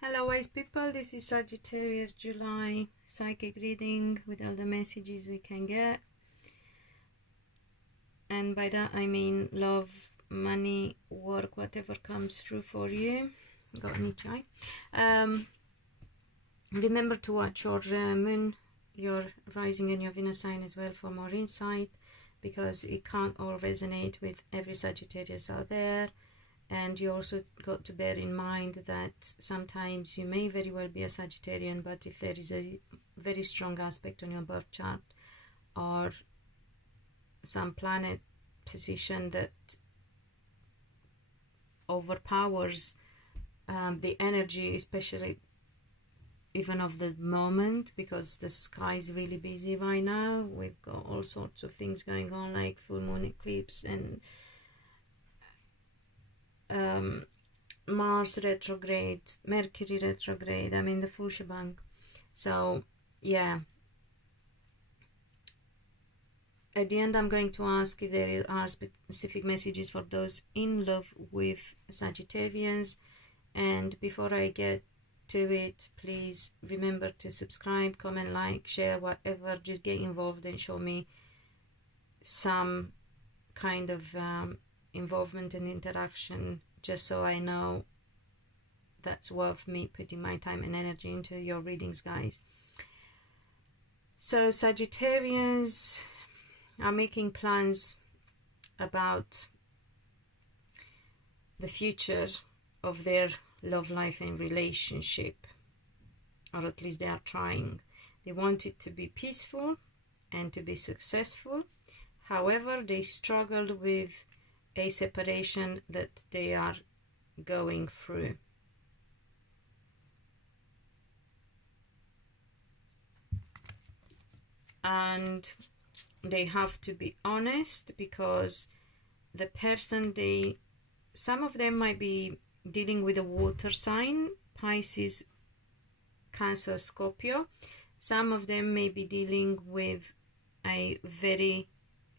Hello wise people, this is Sagittarius July psychic reading with all the messages we can get, and by that I mean love, money, work, whatever comes through for you. Got any chai? Remember to watch your moon, your rising and your Venus sign as well for more insight, because it can't all resonate with every Sagittarius out there. And you also got to bear in mind that sometimes you may very well be a Sagittarian, but if there is a very strong aspect on your birth chart or some planet position that overpowers the energy, especially even of the moment, because the sky is really busy right now. We've got all sorts of things going on, like full moon eclipse and Mars retrograde, Mercury retrograde, I mean the full shebang. So yeah, at the end I'm going to ask if there are specific messages for those in love with Sagittarians. And before I get to it, please remember to subscribe, comment, like, share, whatever. Just get involved and show me some kind of involvement and interaction, just so I know that's worth me putting my time and energy into your readings, guys. So Sagittarians are making plans about the future of their love life and relationship, or at least they are trying. They want it to be peaceful and to be successful. However, they struggled with a separation that they are going through. And they have to be honest, because the person some of them might be dealing with a water sign, Pisces, Cancer, Scorpio. Some of them may be dealing with a very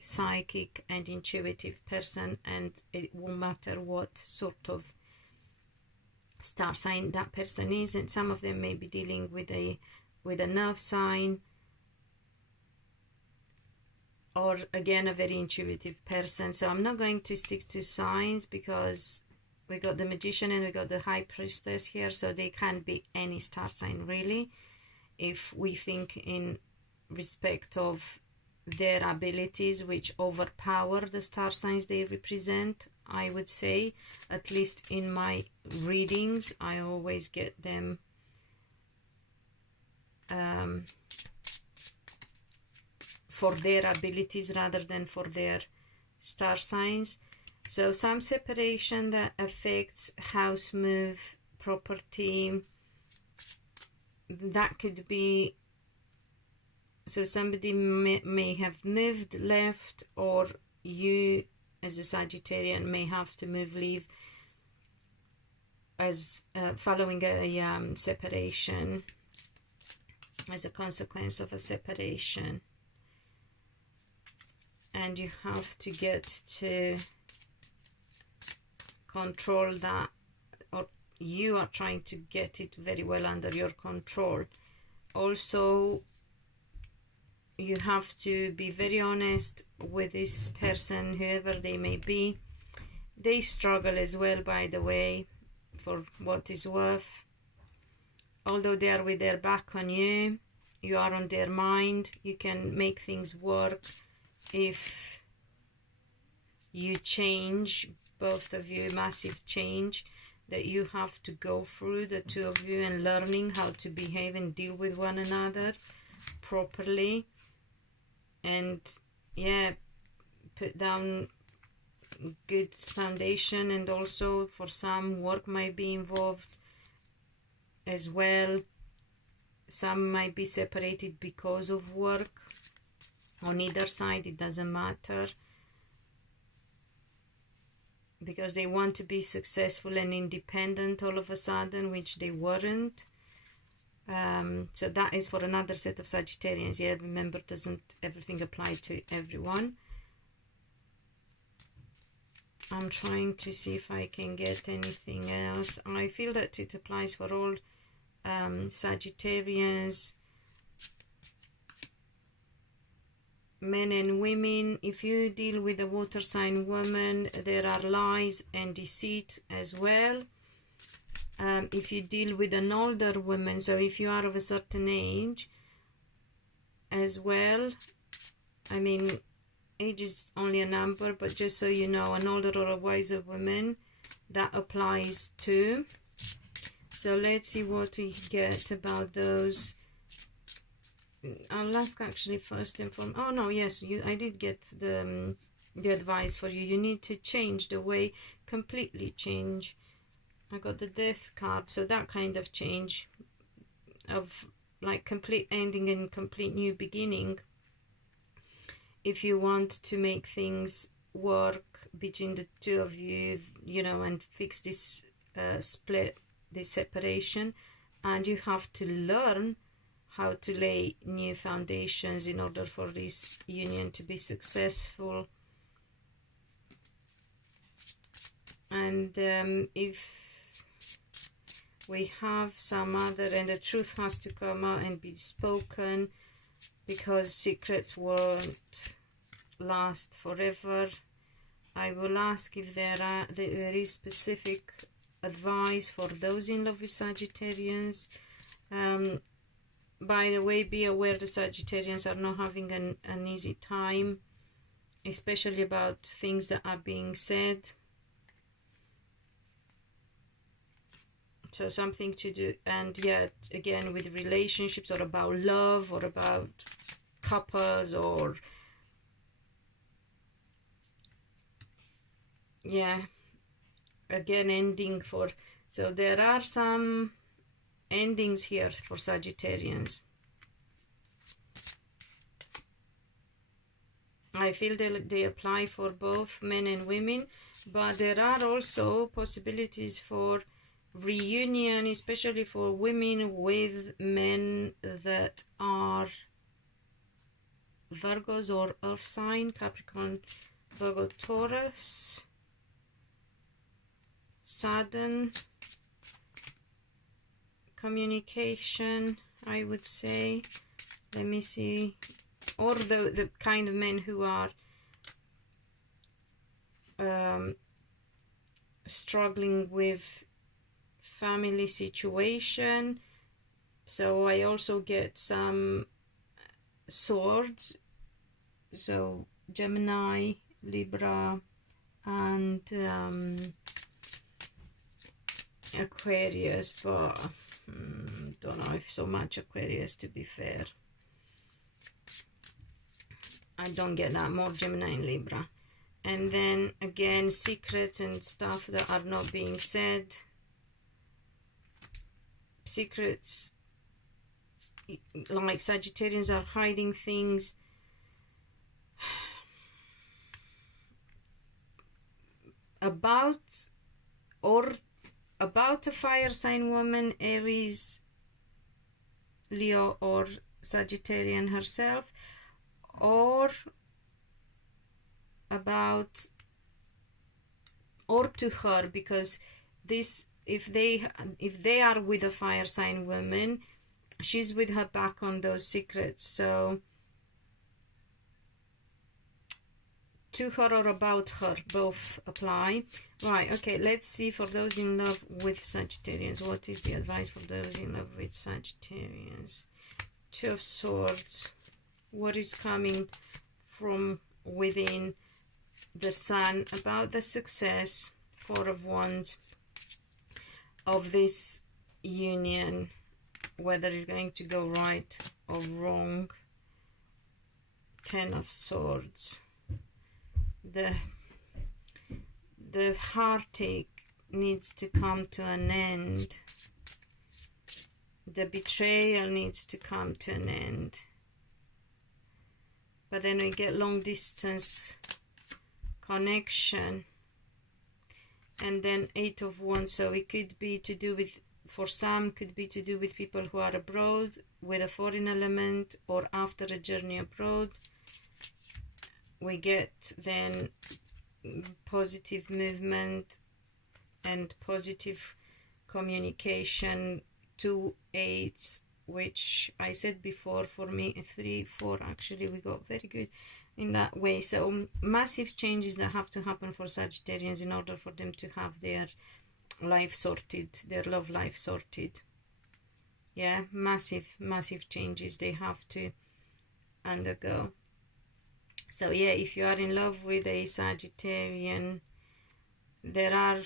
psychic and intuitive person, and it won't matter what sort of star sign that person is. And some of them may be dealing with a nerve sign, or again a very intuitive person. So I'm not going to stick to signs, because we got the Magician and we got the High Priestess here, so they can be any star sign really, if we think in respect of their abilities, which overpower the star signs they represent. I would say, at least in my readings, I always get them for their abilities rather than for their star signs. So some separation that affects house move, property, that could be. So somebody may have moved, left, or you as a Sagittarian may have to move, leave, as following a separation, as a consequence of a separation. And you have to get to control that, or you are trying to get it very well under your control. Also, you have to be very honest with this person, whoever they may be. They struggle as well, by the way, for what is worth. Although they are with their back on you, you are on their mind. You can make things work if you change, both of you, massive change that you have to go through, the two of you, and learning how to behave and deal with one another properly. And yeah, put down good foundation. And also for some, work might be involved as well. Some might be separated because of work. On either side, it doesn't matter, because they want to be successful and independent all of a sudden, which they weren't. So that is for another set of Sagittarians. Yeah, remember, doesn't everything apply to everyone. I'm trying to see if I can get anything else. I feel that it applies for all Sagittarians, men and women. If you deal with a water sign woman, there are lies and deceit as well. If you deal with an older woman, so if you are of a certain age as well, I mean, age is only a number, but just so you know, an older or a wiser woman, that applies too. So let's see what we get about those. I'll ask actually first and foremost. Oh no, yes, I did get the advice for you. You need to change the way, completely change. I got the death card, so that kind of change of like complete ending and complete new beginning. If you want to make things work between the two of you, you know, and fix this split, this separation, and you have to learn how to lay new foundations in order for this union to be successful. And if we have some other, and the truth has to come out and be spoken, because secrets won't last forever. I will ask if there is specific advice for those in love with Sagittarians. By the way, be aware the Sagittarians are not having an easy time, especially about things that are being said. So something to do, and yet again with relationships, or about love, or about couples, or yeah, again ending for, so there are some endings here for Sagittarians. I feel they apply for both men and women, but there are also possibilities for reunion, especially for women with men that are Virgos or Earth sign, Capricorn, Virgo, Taurus, sudden communication, I would say. Let me see. Or the kind of men who are struggling with family situation. So I also get some swords, so Gemini, Libra, and Aquarius, but don't know if so much Aquarius, to be fair. I don't get that, more Gemini and Libra. And then again, secrets and stuff that are not being said. Secrets, like Sagittarians are hiding things. About a fire sign woman, Aries, Leo, or Sagittarian herself, or about, or to her, because this, if they are with a fire sign woman, she's with her back on those secrets. So to her or about her, both apply. Right, okay, let's see for those in love with Sagittarians. What is the advice for those in love with Sagittarians? Two of Swords. What is coming from within the Sun about the success? Four of Wands of this union, whether it's going to go right or wrong. Ten of Swords. The heartache needs to come to an end. The betrayal needs to come to an end. But then we get long distance connection. And then Eight of Wands, so it could be to do with, for some, could be to do with people who are abroad with a foreign element, or after a journey abroad. We get then positive movement and positive communication. 2 8s, which I said before, for me 3 4 actually, we got very good in that way. So massive changes that have to happen for Sagittarians in order for them to have their life sorted, their love life sorted. Yeah, massive changes they have to undergo. So yeah, if you are in love with a Sagittarian, there are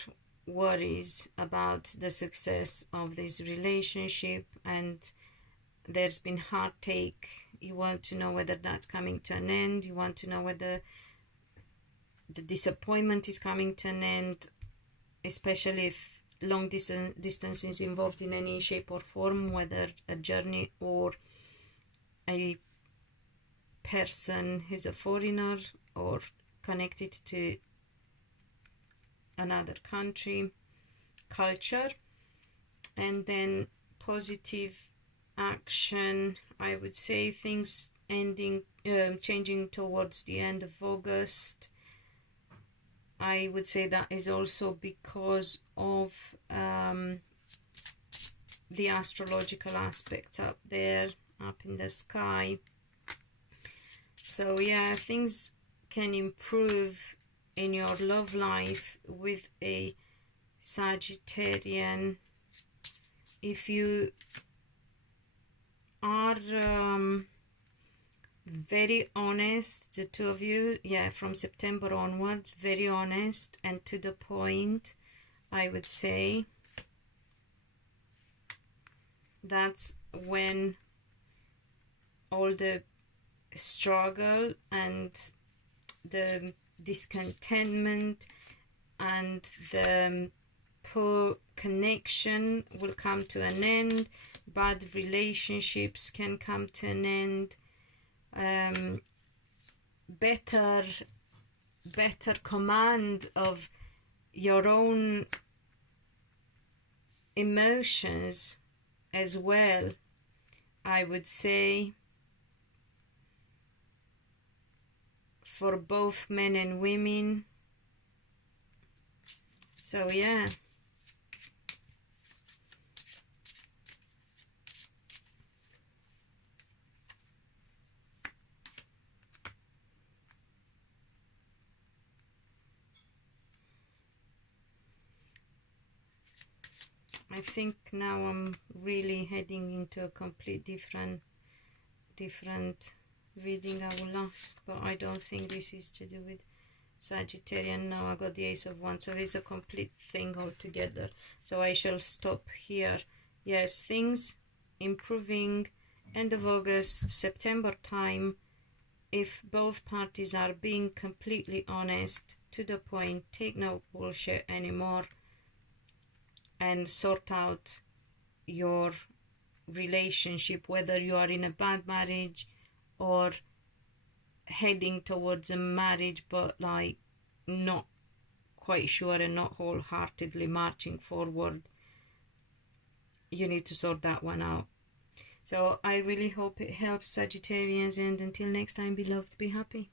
worries about the success of this relationship, and there's been heartache. You want to know whether that's coming to an end. You want to know whether the disappointment is coming to an end, especially if long distance is involved in any shape or form, whether a journey or a person who's a foreigner or connected to another country, culture. And then positive action, I would say things ending, changing towards the end of August. I would say that is also because of the astrological aspects up there, up in the sky. So yeah, things can improve in your love life with a Sagittarian if you are very honest, the two of you. Yeah, from September onwards, very honest and to the point, I would say. That's when all the struggle and the discontentment and the poor connection will come to an end. Bad relationships can come to an end. Better command of your own emotions as well, I would say, for both men and women. So yeah, I think now I'm really heading into a complete different reading. I will ask, but I don't think this is to do with Sagittarian. Now I got the Ace of Wands, so it's a complete thing altogether. So I shall stop here. Yes, things improving end of August, September time, if both parties are being completely honest, to the point, take no bullshit anymore, and sort out your relationship, whether you are in a bad marriage or heading towards a marriage but like not quite sure and not wholeheartedly marching forward. You need to sort that one out. So I really hope it helps, Sagittarians, and until next time, be loved, be happy.